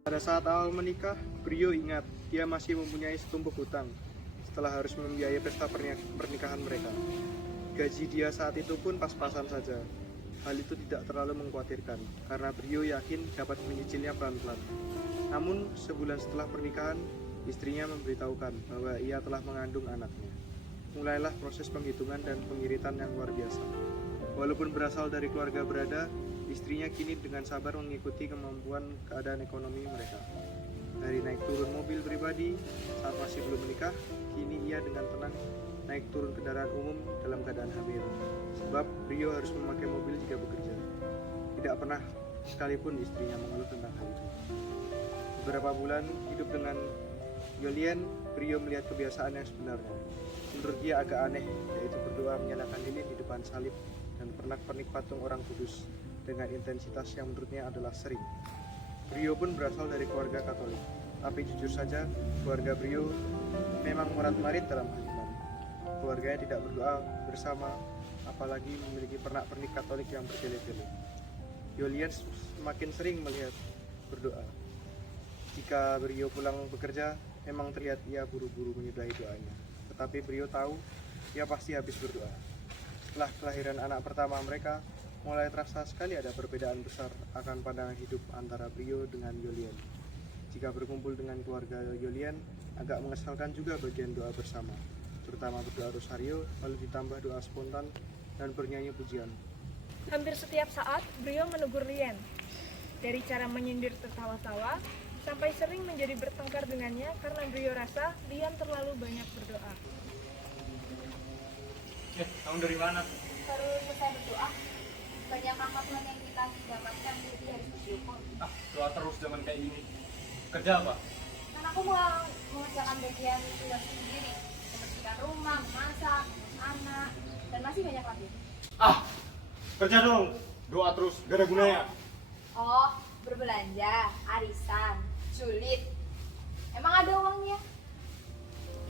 Pada saat awal menikah, Brio ingat dia masih mempunyai setumpuk hutang setelah harus membiayai pesta pernikahan mereka. Gaji dia saat itu pun pas-pasan saja. Hal itu tidak terlalu mengkhawatirkan karena Brio yakin dapat menyicilnya pelan-pelan. Namun, sebulan setelah pernikahan, istrinya memberitahukan bahwa ia telah mengandung anaknya. Mulailah proses penghitungan dan pengiritan yang luar biasa. Walaupun berasal dari keluarga berada, istrinya kini dengan sabar mengikuti kemampuan keadaan ekonomi mereka. Dari naik turun mobil pribadi saat masih belum menikah, kini ia dengan tenang naik turun kendaraan umum dalam keadaan hamil. Sebab Rio harus memakai mobil jika bekerja. Tidak pernah sekalipun istrinya mengeluh tentang hal itu. Beberapa bulan hidup dengan Yolien, Rio melihat kebiasaan yang sebenarnya. Menurut dia agak aneh, yaitu berdoa menyalakan lilin di depan salib dan pernak-pernik patung orang kudus dengan intensitas yang menurutnya adalah sering. Brio pun berasal dari keluarga Katolik, tapi jujur saja keluarga Brio memang morat-marit dalam hal iman. Keluarganya tidak berdoa bersama, apalagi memiliki pernak-pernik Katolik yang bertele-tele. Yolien semakin sering melihat berdoa. Jika Brio pulang bekerja, memang terlihat ia buru-buru menyudahi doanya. Tetapi Brio tahu ia pasti habis berdoa. Setelah kelahiran anak pertama mereka, mulai terasa sekali ada perbedaan besar akan pandangan hidup antara Brio dengan Yolien. Jika berkumpul dengan keluarga Yolien, agak mengesalkan juga bagian doa bersama, terutama berdoa rosario, lalu ditambah doa spontan dan bernyanyi pujian. Hampir setiap saat, Brio menegur Lien. Dari cara menyindir tertawa-tawa, sampai sering menjadi bertengkar dengannya karena Brio rasa Lien terlalu banyak berdoa. Kamu dari mana? Baru selesai berdoa. Banyak rahmat yang kita dapatkan, jadi harus bersyukur. Doa terus zaman kayak gini. Kerja apa? Kan aku mau mengerjakan bagian tugas sendiri, membersihkan rumah, memasak, anak, dan masih banyak lagi. Kerja dong. Doa terus, gak ada gunanya. Oh, berbelanja, arisan, julid. Emang ada uangnya?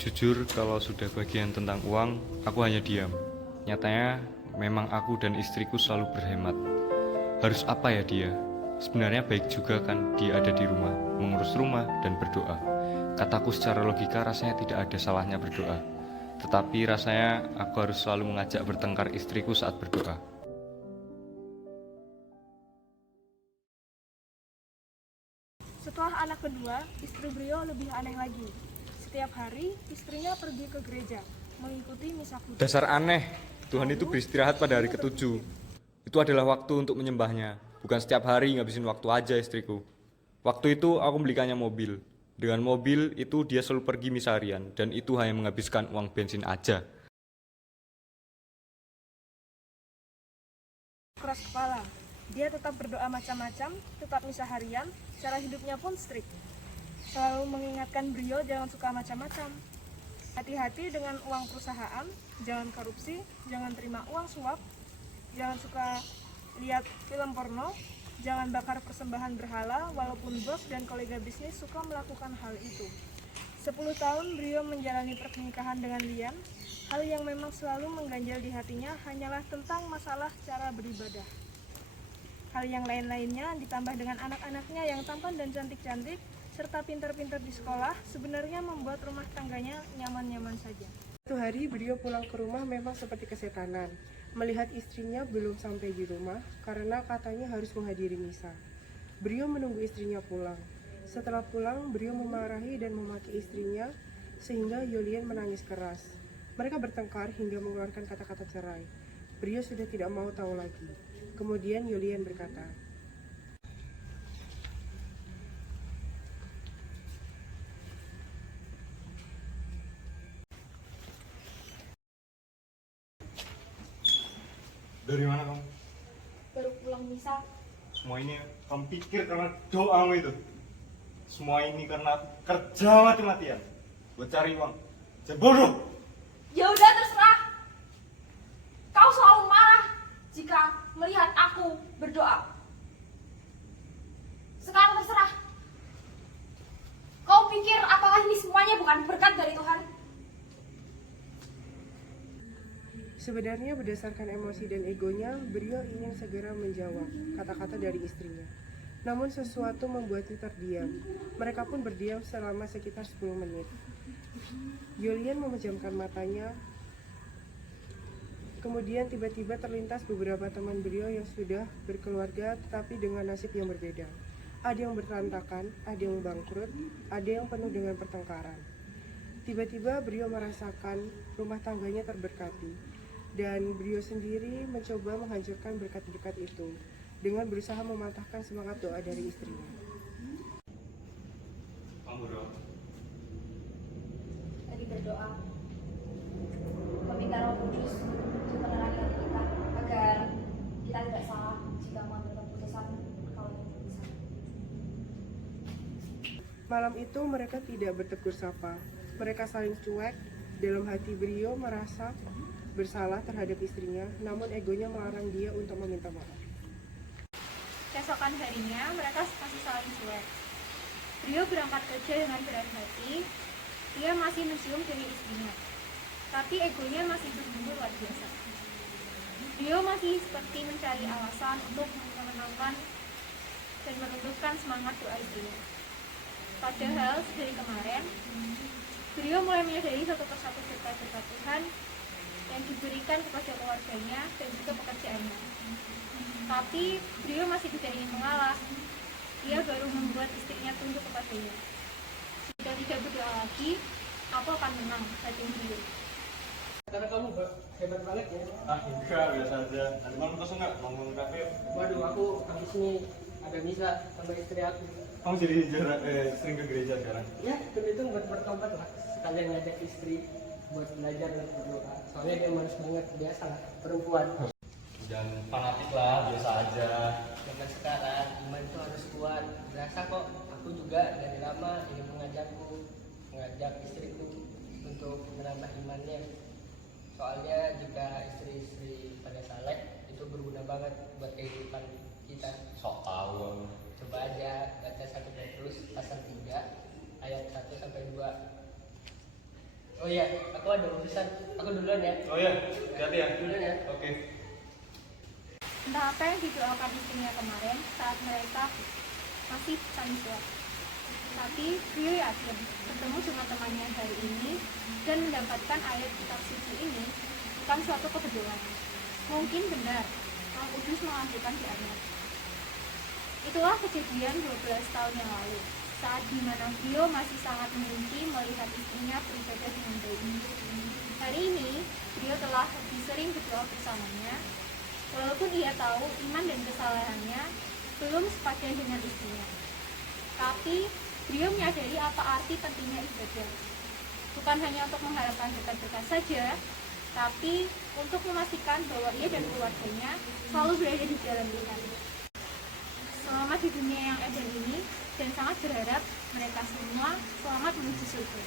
Jujur, kalau sudah bagian tentang uang, aku hanya diam. Nyatanya, memang aku dan istriku selalu berhemat. Harus apa ya dia? Sebenarnya baik juga kan dia ada di rumah, mengurus rumah dan berdoa. Kataku secara logika rasanya tidak ada salahnya berdoa. Tetapi rasanya aku harus selalu mengajak bertengkar istriku saat berdoa. Setelah anak kedua, istri Brio lebih aneh lagi. Setiap hari, istrinya pergi ke gereja, mengikuti misa kudus. Dasar aneh, Tuhan itu beristirahat pada hari ketujuh. Itu adalah waktu untuk menyembahnya, bukan setiap hari ngabisin waktu aja istriku. Waktu itu aku belikannya mobil. Dengan mobil itu dia selalu pergi misa harian, dan itu hanya menghabiskan uang bensin aja. Keras kepala, dia tetap berdoa macam-macam, tetap misa harian, cara hidupnya pun strict. Selalu mengingatkan Brio jangan suka macam-macam. Hati-hati dengan uang perusahaan, jangan korupsi, jangan terima uang suap, jangan suka lihat film porno, jangan bakar persembahan berhala walaupun bos dan kolega bisnis suka melakukan hal itu. 10 tahun Brio menjalani pernikahan dengan Lien, hal yang memang selalu mengganjal di hatinya hanyalah tentang masalah cara beribadah. Hal yang lain-lainnya ditambah dengan anak-anaknya yang tampan dan cantik-cantik, serta pintar-pintar di sekolah, sebenarnya membuat rumah tangganya nyaman-nyaman saja. Suatu hari Brio pulang ke rumah memang seperti kesetanan. Melihat istrinya belum sampai di rumah karena katanya harus menghadiri misa. Brio menunggu istrinya pulang. Setelah pulang, Brio memarahi dan memaki istrinya sehingga Yolien menangis keras. Mereka bertengkar hingga mengeluarkan kata-kata cerai. Brio sudah tidak mau tahu lagi. Kemudian Yolien berkata, Dari mana kamu? Baru pulang misa. Semua ini kamu pikir karena doamu itu. Semua ini karena kerja mati-matian buat cari uang. Jangan bodoh. Ya udah terserah. Kau selalu marah jika melihat aku berdoa. Sekarang terserah. Kau pikir apakah ini semuanya bukan berkat dari Tuhan? sebenarnya berdasarkan emosi dan egonya, Brio ingin segera menjawab kata-kata dari istrinya. Namun sesuatu membuatnya terdiam. Mereka pun berdiam selama sekitar 10 menit. Julian memejamkan matanya. Kemudian tiba-tiba terlintas beberapa teman beliau yang sudah berkeluarga tetapi dengan nasib yang berbeda. Ada yang berantakan, ada yang bangkrut, ada yang penuh dengan pertengkaran. Tiba-tiba beliau merasakan rumah tangganya terberkati, dan beliau sendiri mencoba menghancurkan berkat-berkat itu dengan berusaha mematahkan semangat doa dari istrinya. Kamu doa. Tadi berdoa meminta Roh Kudus untuk menerangi hati kita agar kita tidak salah jika mengambil keputusan kalau itu bisa. Malam itu mereka tidak bertegur sapa. Mereka saling cuek. Dalam hati beliau merasa bersalah terhadap istrinya, namun egonya melarang dia untuk meminta maaf. Keesokan harinya, mereka masih saling cuek. Beliau berangkat kerja dengan berat hati. Dia masih mencium jari istrinya, tapi egonya masih bertumbuh luar biasa. Beliau masih seperti mencari alasan untuk menenangkan dan menundukkan semangat doa istrinya. Padahal dari kemarin, beliau mulai menyadari satu persatu berkat-berkat Tuhan yang diberikan kepada keluarganya dan juga pekerjaannya. Tapi beliau masih tidak ingin mengalah. Dia baru membuat istrinya tunduk kepadanya. Jika tidak berdoa lagi, aku akan menang, kata beliau. Karena kamu hebat banget ya. Enggak, biasa aja. Nanti malam kosong nggak? Ngomong kafe yuk. Waduh, aku habis ini ada misa sama istri aku. Kamu jadi sering ke gereja sekarang? Ya, itu buat bertobat lah. Sekalian ngajak istri buat belajar dan berdoa. Soalnya dia malas banget, biasa lah, perempuan. Jangan fanatik lah, biasa aja. Zaman sekarang, iman itu harus kuat. Berasa kok, aku juga dari lama ingin mengajak istriku untuk menambah imannya. Soalnya jika istri-istri pada saleh, itu berguna banget buat kehidupan kita. Sok tahu. Coba aja baca 1 Petrus pasal 3 ayat 1 sampai 2. Oh iya, aku ada urusan. Aku duluan ya. Oh iya, hati-hati ya. Duluan ya. Oke. Entah apa yang didoakan istrinya kemarin saat mereka masih saling cuek. Tapi beliau yakin bertemu dengan temannya hari ini dan mendapatkan ayat kitab suci ini bukan suatu kebetulan. Mungkin benar, Roh Kudus mengambilkan di ayat. Itulah kejadian 12 tahun yang lalu, saat dimana beliau masih sangat membenci melihat istrinya beribadah dengan baik. Hari ini, beliau telah lebih sering berdoa bersamanya, walaupun ia tahu iman dan kesalahannya belum sepadan dengan istrinya. Tapi, beliau menyadari apa arti pentingnya ibadah. Bukan hanya untuk mengharapkan berkat-berkat saja, tapi untuk memastikan bahwa ia dan keluarganya selalu berada di jalan Tuhan. Selamat di dunia yang edan ini, dan sangat berharap mereka semua selamat menuju surga.